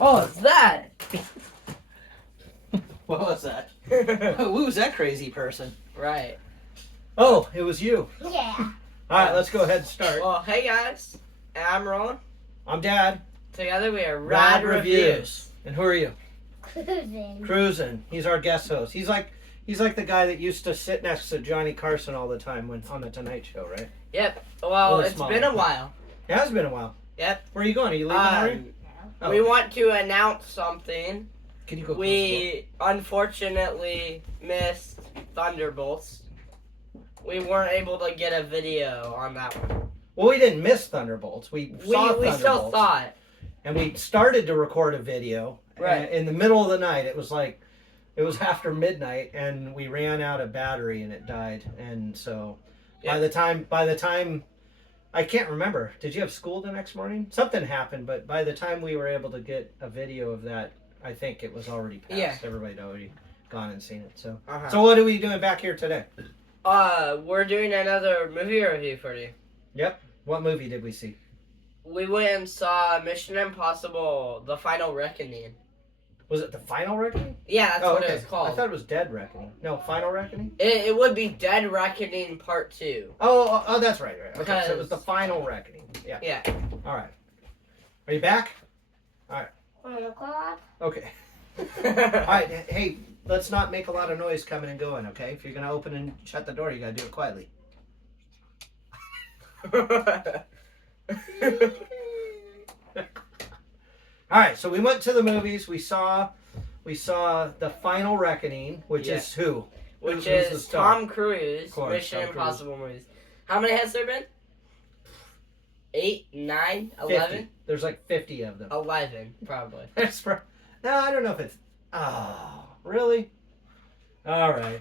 Oh, it's that. What was that? Who was that crazy person? Right. Oh, it was you. Yeah. All right, let's go ahead and start. Well, hey guys. I'm Roland. I'm Dad. Together we are R.A.D R.A.D Reviews. And who are you? Cruising. Cruising. He's our guest host. He's like the guy that used to sit next to Johnny Carson all the time when on the Tonight Show, right? Yep. Well, Really it's small. been a while. It has been a while. Yep. Where are you going? Are you leaving already? Oh, We okay. want to announce something. Can you go? We unfortunately missed Thunderbolts. We weren't able to get a video on that one. Well, we didn't miss Thunderbolts. We saw We Thunderbolts. still saw it. And we started to record a video. Right. In the middle of the night. It was after midnight, and we ran out of battery, and it died. And so, Yeah. by the time, I can't remember. Did you have school the next morning? Something happened, but by the time we were able to get a video of that, I think it was already passed. Yeah. Everybody had already gone and seen it. So, Uh-huh. So what are we doing back here today? We're doing another movie review for you. Yep. What movie did we see? We went and saw Mission Impossible: The Final Reckoning. Was it The Final Reckoning? Yeah, that's what it was I called. thought it was Dead Reckoning. No, Final Reckoning? It would be Dead Reckoning Part 2. Oh, that's right. Okay, so it was The Because- Final Reckoning. Yeah. Yeah. All right. Are you back? 1 o'clock. Okay. All right. Hey, let's not make a lot of noise coming and going, okay? If you're going to open and shut the door, you got to do it quietly. All right, so we went to the movies. We saw The Final Reckoning, which Yeah. is who? Which Who's the is star? Tom Cruise, Of course, Mission Tom Cruise. Impossible movies. How many has there been? 8, 9, 50. 11? There's like 50 of them. 11, probably. No, I don't know if it's... Oh, really? All right.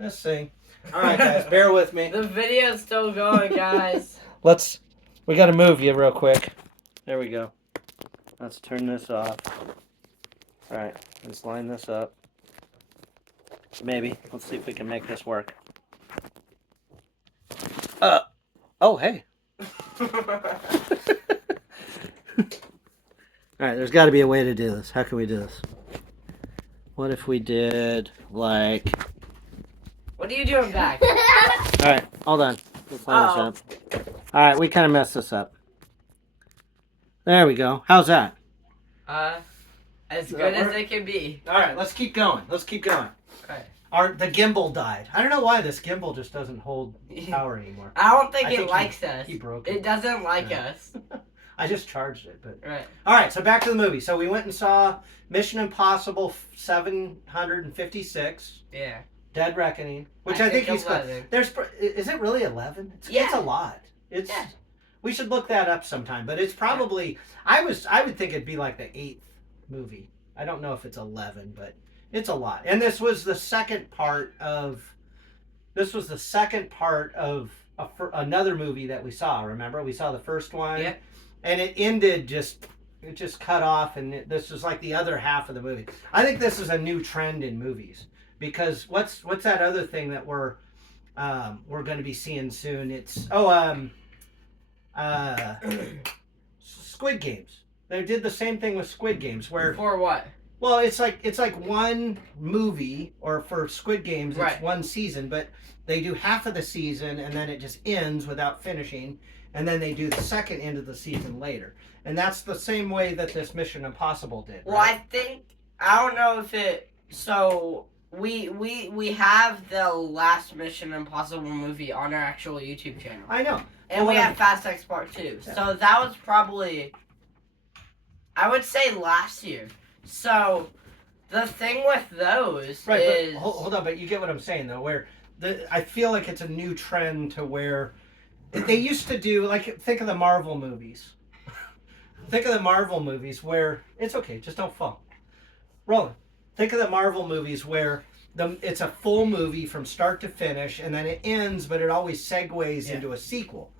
Let's see. All right, guys, bear with me. The video's still going, guys. We got to move you real quick. There we go. Let's turn this off. All right, let's line this up. Maybe. Let's see if we can make this work. Oh, hey. All right, there's got to be a way to do this. How can we do this? What if we did like... What are you doing back? All right, hold on. Let's line this up. All right, we kind of messed this up. There we go. How's that? As Does that good as work? it can be. All right, let's keep going. Right. The gimbal died. I don't know why this gimbal just doesn't hold power anymore. I don't think I it think likes us. He broke it. It doesn't like Yeah. us. I just charged it, but Right. all right. So back to the movie. So we went and saw Mission Impossible 756, Yeah. Dead Reckoning, which I think he's got. 11. Is it really 11? It's Yeah. a lot. It's. Yeah. We should look that up sometime. But it's probably. I would think it'd be like the 8th movie. I don't know if it's 11, but it's a lot. And this was the second part of. Another movie that we saw. Remember, we saw the first one, Yeah. and it ended it just cut off, and this was like the other half of the movie. I think this is a new trend in movies because what's that other thing that we're going to be seeing soon? It's Squid Games. They did the same thing with Squid Games where For what? well, it's like one movie, or for Squid Games, Right. it's one season, but they do half of the season and then it just ends without finishing, and then they do the second end of the season later. And that's the same way that this Mission Impossible did. Well, right? I don't know if it. So we have the last Mission Impossible movie on our actual YouTube channel, I know. and Well, we have Fast X Part 2. Yeah. So that was probably, I would say, last year. So the thing with those Right, is but hold on, but you get what I'm saying though, where I feel like it's a new trend to where they used to do, like, think of the Marvel movies. Think of the Marvel movies where it's okay, just don't fall. Roland, think of the Marvel movies where it's a full movie from start to finish, and then it ends, but it always segues into a sequel.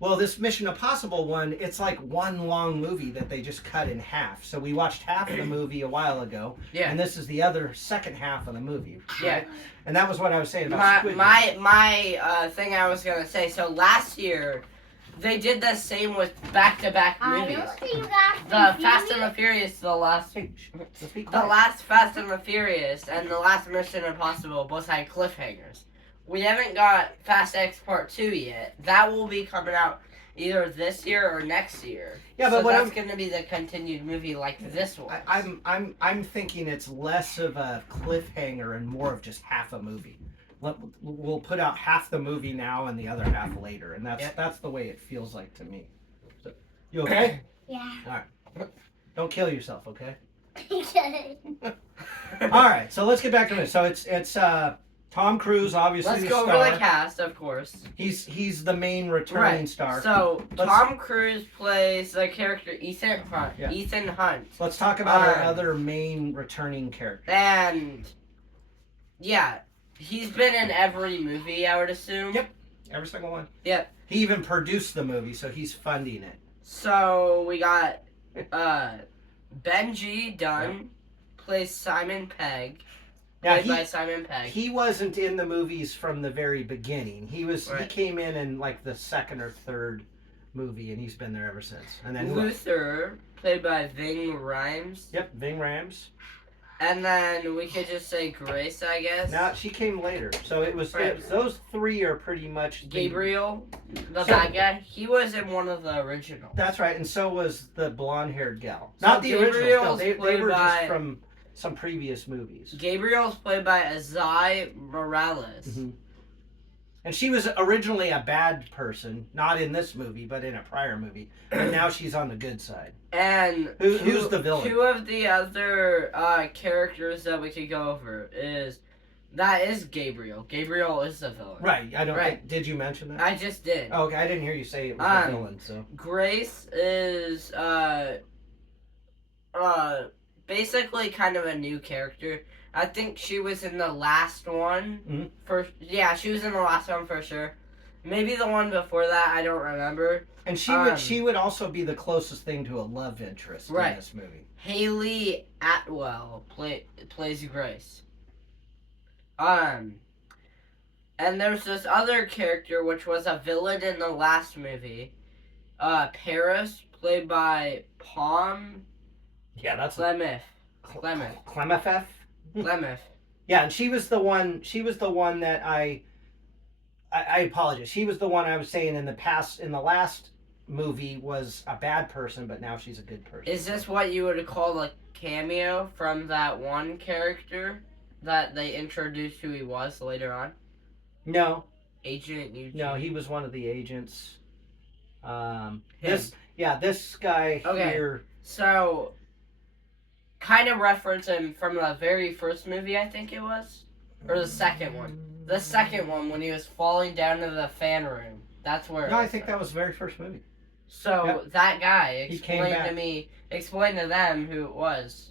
Well, this Mission Impossible one, it's like one long movie that they just cut in half. So we watched half of the movie a while ago, Yeah. and this is the other second half of the movie. Yeah. And that was what I was saying about Squid Game. my thing I was gonna say. So last year, they did the same with back-to-back I movies. don't see you guys. The Fast and the Furious, the last Fast and the Furious, and the last Mission Impossible both had cliffhangers. We haven't got Fast X Part 2 yet. That will be coming out either this year or next year. Yeah, but so what that's going to be the continued movie like this one. I'm thinking it's less of a cliffhanger and more of just half a movie. We'll put out half the movie now and the other half later, and that's the way it feels like to me. So, you okay? Yeah. All right. Don't kill yourself, okay? Okay. All right. So let's get back to it. So it's Tom Cruise, obviously Let's the go star. over the cast, of course. He's the main returning star. So Tom Cruise plays the character Ethan Hunt. Yeah. Ethan Hunt. Let's talk about our other main returning character. And yeah, he's been in every movie, I would assume. Yep. Every single one. Yep. He even produced the movie, so he's funding it. So we got Benji Dunn plays Simon Pegg. Now, Played by Simon Pegg. He wasn't in the movies from the very beginning. He Right. came in like the second or third movie, and he's been there ever since. And then who else? Luther, played by Ving Rhames. Yep, Ving Rhames. And then we could just say Grace, I guess. Now she came later, so it was those three are pretty much Gabriel, the bad guy. He was in one of the originals. That's right, and so was the blonde-haired gal. So Not the original. No, Gabriel's they played were by- just from some previous movies. Gabriel's played by Azai Morales. Mm-hmm. And she was originally a bad person, not in this movie, but in a prior movie. But now she's on the good side. And Who's the villain? Two of the other characters that we could go over is Gabriel. Gabriel is the villain. Right. I don't Right. think. Did you mention that? I just did. Oh, okay. I didn't hear you say it was the villain. So Grace is basically kind of a new character. I think she was in the last one. Mhm. She was in the last one for sure. Maybe the one before that, I don't remember. and she would also be the closest thing to a love interest in Right. this movie. Haley Atwell plays Grace. And there's this other character which was a villain in the last movie. Paris, played by Palm Yeah, that's Clemeth. Clemefef. Clemeth. Yeah, and she was the one. She was the one that I apologize. She was the one I was saying in the past. In the last movie, was a bad person, but now she's a good person. Is this what you would call a cameo from that one character that they introduced who he was later on? No, Agent Eugene. no, he was one of the agents. Him. This guy Okay. here. So, kind of reference him from the very first movie, I think it was, or the second one. The second one when he was falling down to the fan room. That's where. No, I think that was the very first movie. So Yep. that guy He came explained to them who it was.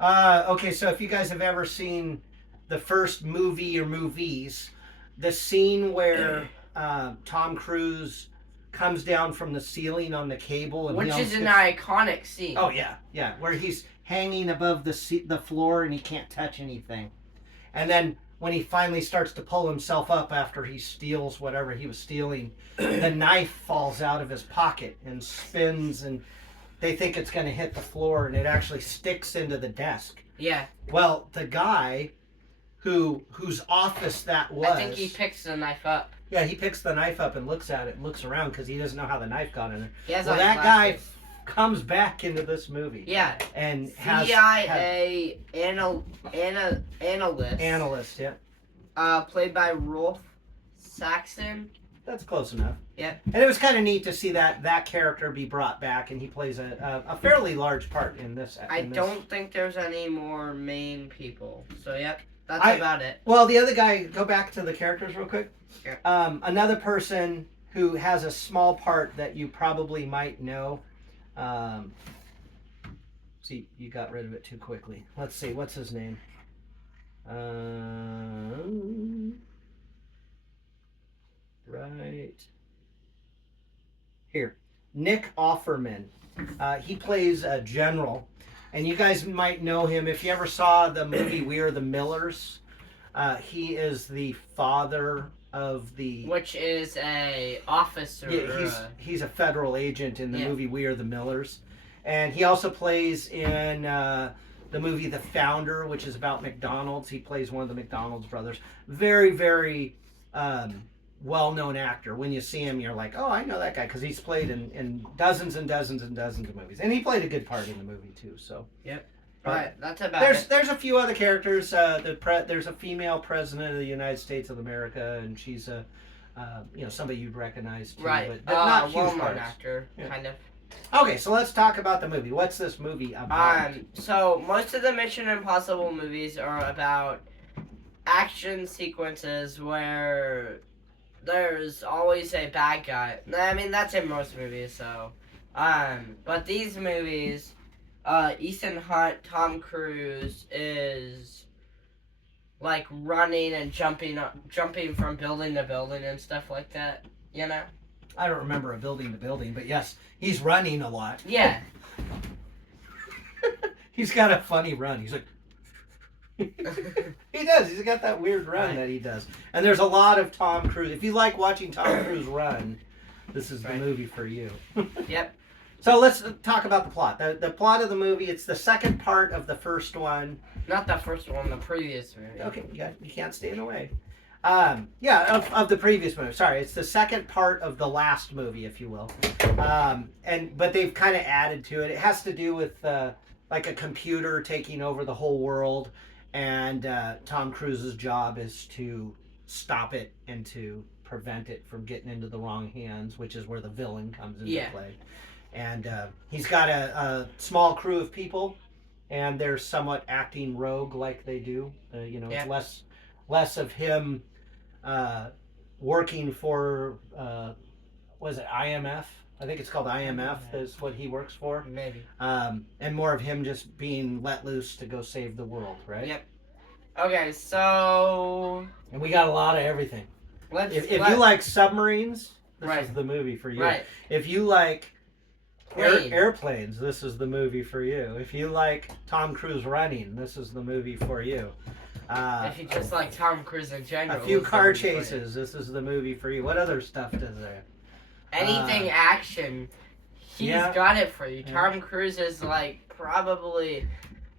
Okay, so if you guys have ever seen the first movie or movies, the scene where Tom Cruise comes down from the ceiling on the cable, and Which he is almost an gets- iconic scene. Oh yeah, where he's hanging above the floor and he can't touch anything, and then when he finally starts to pull himself up after he steals whatever he was stealing, the knife falls out of his pocket and spins, and they think it's going to hit the floor, and it actually sticks into the desk. Yeah. Well, the guy whose office that was, I think he picks the knife up. Yeah, he picks the knife up and looks at it and looks around because he doesn't know how the knife got in there. He has Well, that guy eyeglasses. comes back into this movie. Yeah. And has CIA analyst. analyst. Yeah, Played by Rolf Saxon. that's close enough. Yeah. And it was kind of neat to see that character be brought back, and he plays a fairly large part in this. I in this. don't think there's any more main people. So yep, that's I- about it. Well, the other guy. Go back to the characters real quick. Sure. Another person who has a small part that you probably might know. See, you got rid of it too quickly. Let's see, what's his name? Right here, Nick Offerman. He plays a general, and you guys might know him if you ever saw the movie We Are the Millers. He is the father of the. Which is a officer. Yeah, he's a federal agent in the Yeah. movie We Are the Millers, and he also plays in the movie The Founder, which is about McDonald's. He plays one of the McDonald's brothers. Very, very well-known actor. When you see him, you're like, oh, I know that guy, because he's played in dozens and dozens and dozens of movies, and he played a good part in the movie too. So. Yep. Right, that's about There's a few other characters. There's a female president of the United States of America, and she's a somebody you'd recognize too, Right. but not huge well-known parts. actor, Yeah. kind of. Okay, so let's talk about the movie. What's this movie about? So most of the Mission Impossible movies are about action sequences where there's always a bad guy. I mean, that's in most movies, so. But these movies, Ethan Hunt, Tom Cruise is like running and jumping from building to building and stuff like that. You know? I don't remember a building to building, but yes, he's running a lot. Yeah. He's got a funny run. He's like. He does. He's got that weird run that he does. And there's a lot of Tom Cruise. If you like watching Tom Cruise run, this is the movie for you. Yep. So let's talk about the plot. The plot of the movie, it's the second part of the first one. Not the first one, the previous movie. Okay, you can't stay in the way. Of the previous movie. Sorry, it's the second part of the last movie, if you will. But they've kind of added to it. It has to do with like a computer taking over the whole world, and Tom Cruise's job is to stop it and to prevent it from getting into the wrong hands, which is where the villain comes into play. And he's got a small crew of people, and they're somewhat acting rogue like they do. It's less of him working for, was it IMF? I think it's called IMF is what he works for. Maybe. And more of him just being let loose to go save the world, right? Yep. Okay, so... And we got a lot of everything. If you like submarines, this is the movie for you. Right. If you like Plane. airplanes, this is the movie for you. If you like Tom Cruise running, this is the movie for you. If you just like Tom Cruise in general. A few car chases, this is the movie for you. What other stuff does there? Anything action, he's got it for you. Tom Cruise is like probably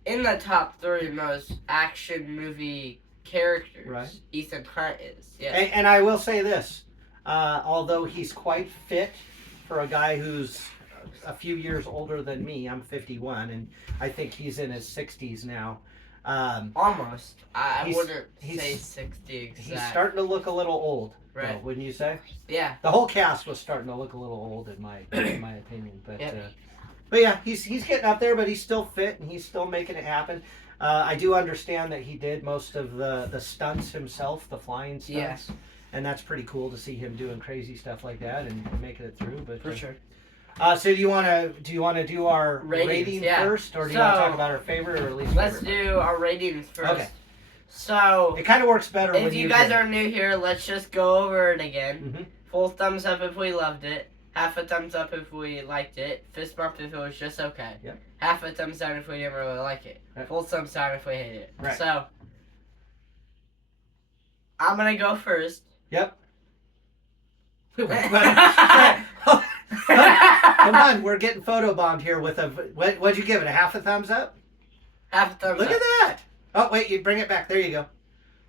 in the top 3 most action movie characters. Right. Ethan Hunt is. Yeah. And I will say this, although he's quite fit for a guy who's a few years older than me, I'm 51, and I think he's in his 60s now. Almost. I wouldn't say 60 exact. He's starting to look a little old, right? Though, wouldn't you say? Yeah. The whole cast was starting to look a little old in my opinion, but yeah, he's getting up there, but he's still fit and he's still making it happen. I do understand that he did most of the stunts himself, the flying stunts. Yes. And that's pretty cool to see him doing crazy stuff like that and making it through. But for sure. So do you want to do our rating first, or do you want to talk about our favorite or least favorite? Let's do our ratings first. Okay. So it kind of works better if you guys are new here. Let's just go over it again. Mm-hmm. Full thumbs up if we loved it. Half a thumbs up if we liked it. Fist bump if it was just okay. Yep. Half a thumbs down if we didn't really like it. Right. Full thumbs down if we hate it. Right. So I'm gonna go first. Yep. Come on, we're getting photobombed here with a. What'd you give it? A half a thumbs up? Half a thumbs Look up. at that. Oh wait, you bring it back. There you go.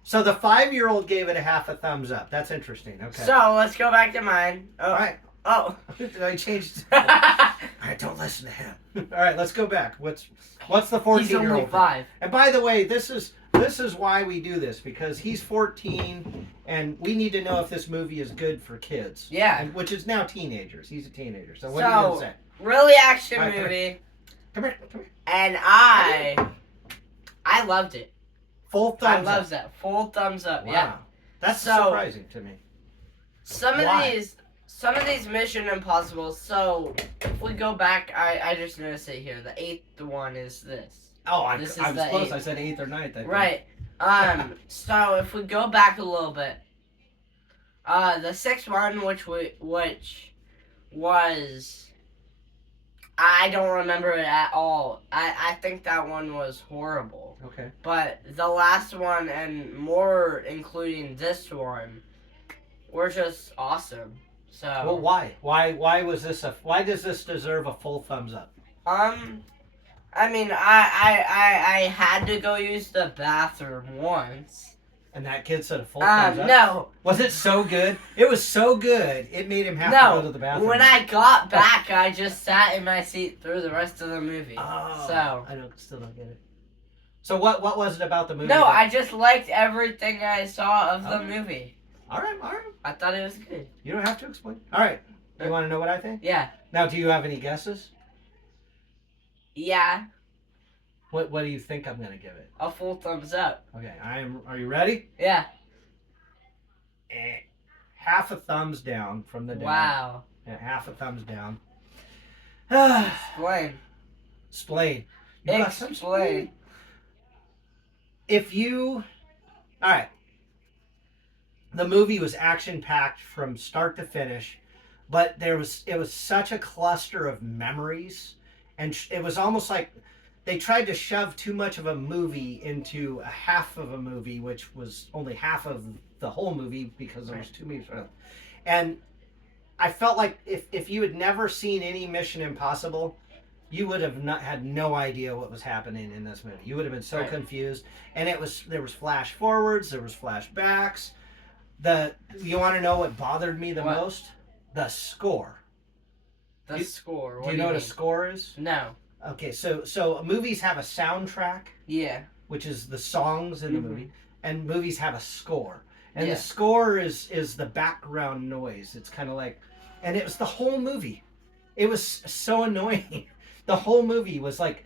So the 5-year-old gave it a half a thumbs up. That's interesting. Okay. So let's go back to mine. Oh. All right. Oh. I changed. All right, don't listen to him. All right, let's go back. What's the 14-year-old? He's only 5. And by the way, this is why we do this, because he's 14, and we need to know if this movie is good for kids. Yeah. Which is now teenagers. He's a teenager. So what are you gonna say? Really action All right, movie. Come here. And I loved it. Full thumbs up. I loved that. Full thumbs up. Wow. Yeah. That's So, surprising to me. Some Why? of these Mission Impossible. So if we go back, I just noticed it here. The 8th one is this. Oh, I This is was the close. 8th. I said 8th or 9th. I think. Right. So if we go back a little bit, the 6th one, which was. I don't remember it at all. I think that one was horrible. Okay. But the last one, and more including this one, were just awesome. So Well, why? Why was this why does this deserve a full thumbs up? I mean, I had to go use the bathroom once. And that kid said a full thumbs up? No. Was it so good? It was so good, it made him have to go to the bathroom. When I got back, I just sat in my seat through the rest of the movie. Oh, So I still don't get it. So what was it about the movie? No, I just liked everything I saw of the Okay. movie. All right. I thought it was good. You don't have to explain. All right. You want to know what I think? Yeah. Now, do you have any guesses? Yeah. What do you think I'm going to give it? A full thumbs up. Okay, are you ready? Yeah. Half a thumbs down from the down. Wow. And half a thumbs down. Explain. Explain. You got some Explain. All right. The movie was action packed from start to finish, but it was such a cluster of memories, and it was almost like they tried to shove too much of a movie into a half of a movie, which was only half of the whole movie because there was 2 movies. And I felt like if you had never seen any Mission Impossible, you would have had no idea what was happening in this movie. You would have been so confused. And there was flash forwards, there was flashbacks. You want to know what bothered me the most? The score. The score. Do you know what a score is? No. Okay, so movies have a soundtrack. Yeah. Which is the songs in the movie, and movies have a score. And Yeah. the score is the background noise. It's kind of like, and it was the whole movie. It was so annoying. The whole movie was like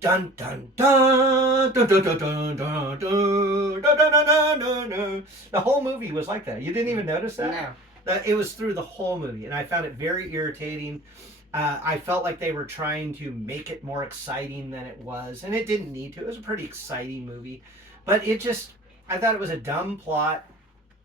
dun dun dun dun dun dun dun dun dun dun dun dun dun dun. The whole movie was like that. You didn't even notice that? No. It was through the whole movie, and I found it very irritating. I felt like they were trying to make it more exciting than it was, and it didn't need to. It was a pretty exciting movie, but I thought it was a dumb plot.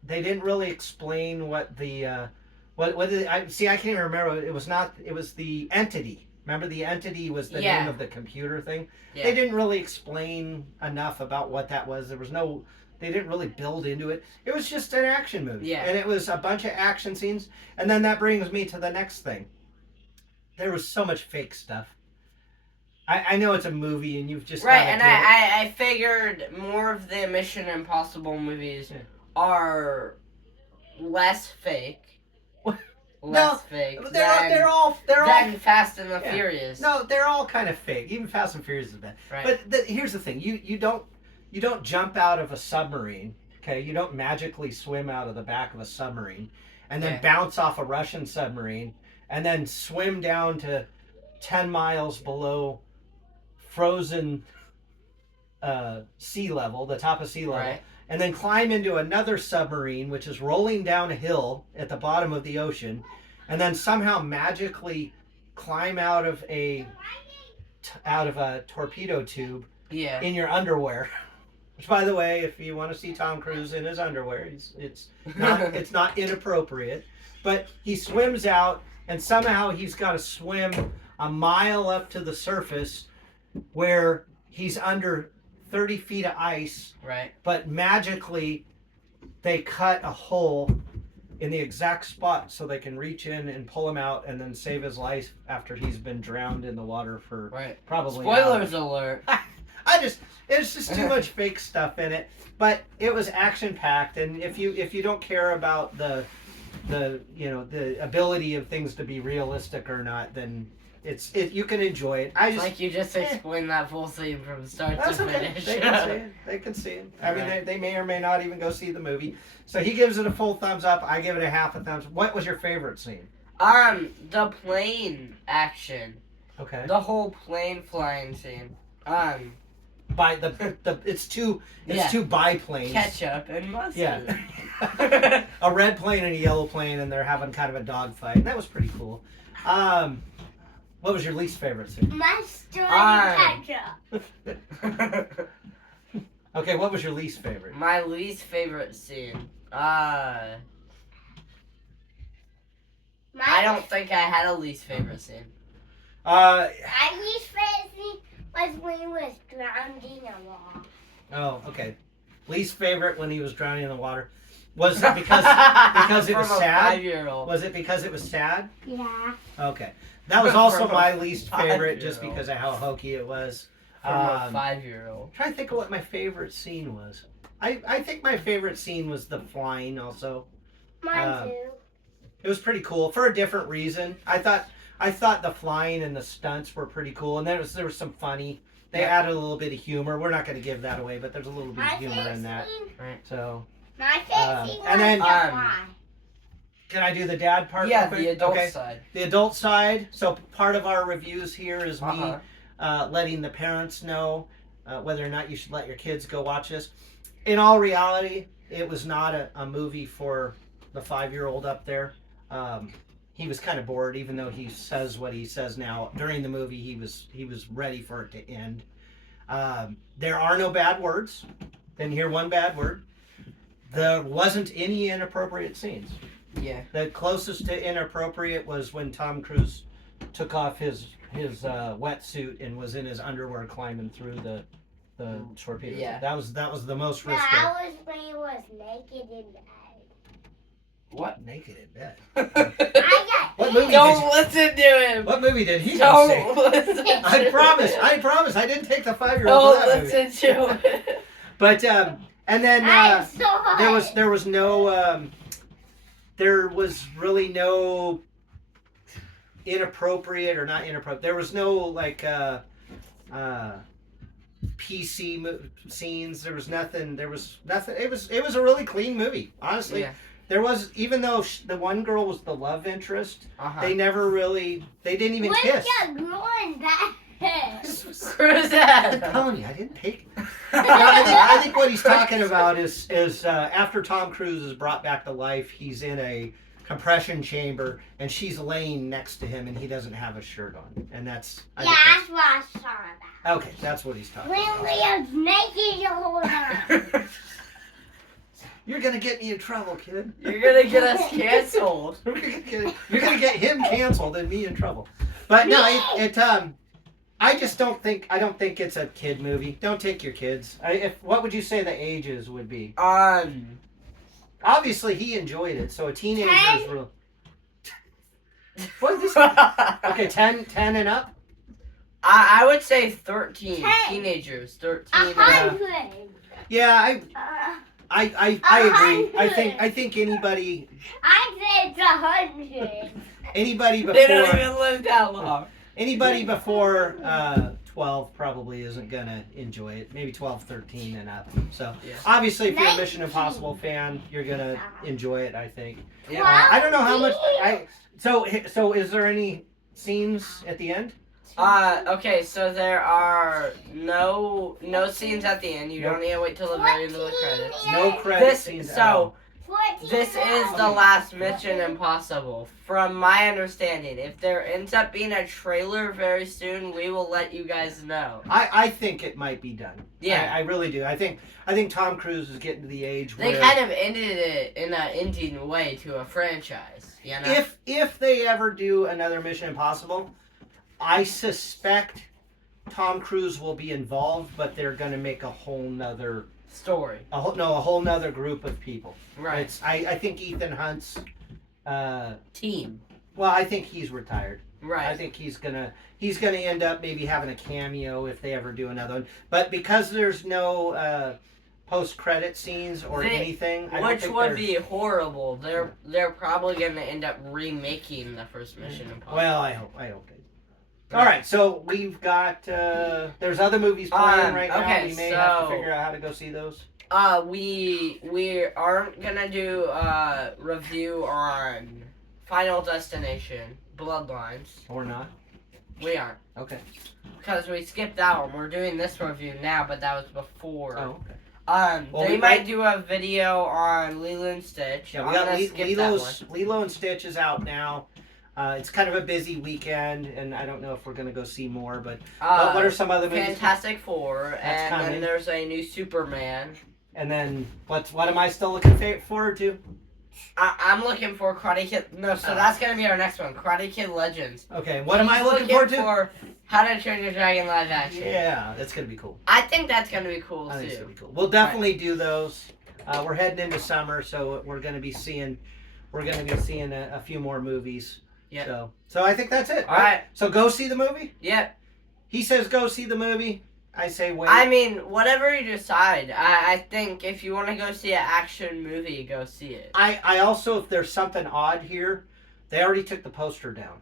They didn't really explain what I can't even remember. It was the Entity. Remember, the Entity was the name of the computer thing. Yeah. They didn't really explain enough about what that was. They didn't really build into it. It was just an action movie. Yeah. And it was a bunch of action scenes. And then that brings me to the next thing. There was so much fake stuff. I know it's a movie and you've just right, and I figured more of the Mission Impossible movies are less fake. Fake. They're all Fast and the Furious. No, they're all kind of fake. Even Fast and Furious is bad. Right. But here's the thing: you don't jump out of a submarine. Okay, you don't magically swim out of the back of a submarine, and then bounce off a Russian submarine, and then swim down to 10 miles below frozen sea level, the top of sea level, and then climb into another submarine which is rolling down a hill at the bottom of the ocean, and then somehow magically climb out of a torpedo tube in your underwear. Which, by the way, if you want to see Tom Cruise in his underwear, it's not inappropriate. But he swims out, and somehow he's got to swim a mile up to the surface where he's under 30 feet of ice. Right. But magically, they cut a hole in the exact spot so they can reach in and pull him out and then save his life after he's been drowned in the water for probably Spoilers hours. Alert. It's just too much fake stuff in it, but it was action packed, and if you don't care about the ability of things to be realistic or not, then you can enjoy it. Like you just explained that full scene from start to finish. They can see it. They can see it. I mean, they may or may not even go see the movie. So he gives it a full thumbs up. I give it a half a thumbs. What was your favorite scene? The plane action. Okay. The whole plane flying scene. By it's two biplanes. Ketchup and mustard. Yeah. A red plane and a yellow plane, and they're having kind of a dogfight. That was pretty cool. What was your least favorite scene? Mustard and ketchup. Okay, what was your least favorite? My least favorite scene. I don't think I had a least favorite scene. My least favorite scene was when he was drowned in the water. Oh, okay. Least favorite when he was drowning in the water. Was it because it was From a sad? 5-year-old. Was it because it was sad? Yeah. Okay. That was also From a my least favorite just 5-year-old. because of how hokey it was. From a 5-year-old. Trying to think of what my favorite scene was. I think my favorite scene was the flying also. Mine too. It was pretty cool for a different reason. I thought the flying and the stunts were pretty cool, and there was some funny. They added a little bit of humor. We're not going to give that away, but there's a little bit of humor in that. So. My favorite scene and then, was the fly. Can I do the dad part? Yeah, real quick? the adult Okay. side. The adult side. So part of our reviews here is me letting the parents know whether or not you should let your kids go watch this. In all reality, it was not a movie for the 5-year-old up there. He was kind of bored, even though he says what he says now. During the movie, he was ready for it to end. There are no bad words. Didn't hear one bad word. There wasn't any inappropriate scenes. Yeah. The closest to inappropriate was when Tom Cruise took off his wetsuit and was in his underwear climbing through the torpedo. Yeah. That was the most No, risky. I was when he was naked in bed. What? Naked in bed. I What movie Don't listen to him. What movie did he see? Don't listen to I him. promise. I didn't take the 5-year-old Don't to that movie. listen to him. But and then I'm sorry. there was no there was really no inappropriate or not inappropriate. There was no like PC scenes. There was nothing. It was a really clean movie, honestly. Yeah. There was, even though the one girl was the love interest, they didn't even kiss. Where's your girl in that? Screw I'm that. telling you, I didn't take. I think what he's talking about is after Tom Cruise is brought back to life, he's in a compression chamber and she's laying next to him and he doesn't have a shirt on, and that's. Yeah, that's what I saw about. Okay, that's what he's talking When about. Leo's naked the whole time. You're gonna get me in trouble, kid. You're gonna get us canceled. You're gonna get him canceled and me in trouble. But no, I don't think it's a kid movie. Don't take your kids. What would you say the ages would be? Obviously he enjoyed it, so a teenager is 10. real. What is this? Okay, 10 and up. I would say 13. 10. Teenagers, 13. 100. Yeah, I agree. 100. I think anybody I said it's 100. They don't before even live that long. anybody before 12 probably isn't gonna enjoy it. Maybe 12, 13 and up. So Yeah. obviously, if you're a 19. Mission Impossible fan, you're gonna enjoy it. I think. Yeah. Well, I don't know how much. So is there any scenes at the end? Okay, so there are no scenes at the end. You don't need to wait till the very end of the credits. No credit This scenes. at all. 14 This is the last Mission Impossible. From my understanding, if there ends up being a trailer very soon, we will let you guys know. I think it might be done. Yeah. I really do. I think Tom Cruise is getting to the age They where kind of ended it in an ending way to a franchise, you know? if they ever do another Mission Impossible, I suspect Tom Cruise will be involved, but they're going to make a whole nother Story. a whole nother group of people. Right. I think Ethan Hunt's. Team. Well, I think he's retired. Right. I think he's gonna end up maybe having a cameo if they ever do another one. But because there's no post-credit scenes or anything, I don't Which think would there's- be horrible. They're probably gonna end up remaking the first Mission Impossible. Well, I hope they. All right, so we've got there's other movies playing right now. okay, We may have to so- figure out how to go see those. We aren't gonna do a review on Final Destination Bloodlines. Or not. We aren't. Okay. Because we skipped that one. We're doing this review now, but that was before. Oh, okay. Well, They we might might- do a video on Lilo and Stitch. Yeah, I'm we got gonna skip that one. Lilo and Stitch is out now. It's kind of a busy weekend, and I don't know if we're gonna go see more. But what are some other movies? Fantastic Four, and coming. then there's a new Superman. And then what am I still looking forward to? I'm looking for Karate Kid. No, so that's gonna be our next one, Karate Kid Legends. Okay, what am I He's looking forward to? For How to Train Your Dragon live action. Yeah, that's gonna be cool. I think that's gonna be cool I think it's too. gonna be cool. We'll definitely do those. We're heading into summer, so we're going to be seeing a few more movies. Yeah. So I think that's it. All right. So go see the movie. Yeah. He says go see the movie. I say wait. I mean, whatever you decide. I think if you want to go see an action movie, go see it. I also, if there's something odd here, they already took the poster down.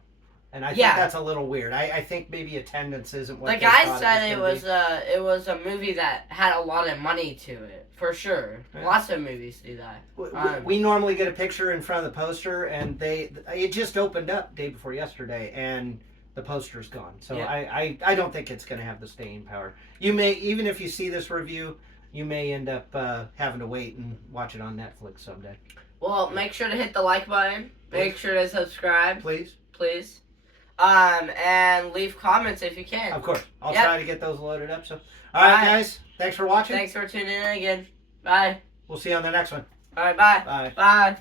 And I think that's a little weird. I think maybe attendance isn't what the guy said it was a movie that had a lot of money to it, for sure. Yeah. Lots of movies do that. We normally get a picture in front of the poster, and it just opened up day before yesterday, and the poster's gone. So yeah. I don't think it's going to have the staying power. You may, even if you see this review, you may end up having to wait and watch it on Netflix someday. Well, make sure to hit the like button. Make sure to subscribe. Please. And leave comments if you can. Of course. I'll try to get those loaded up. So, all right, guys. Thanks for watching. Thanks for tuning in again. Bye. We'll see you on the next one. All right, bye. Bye. Bye.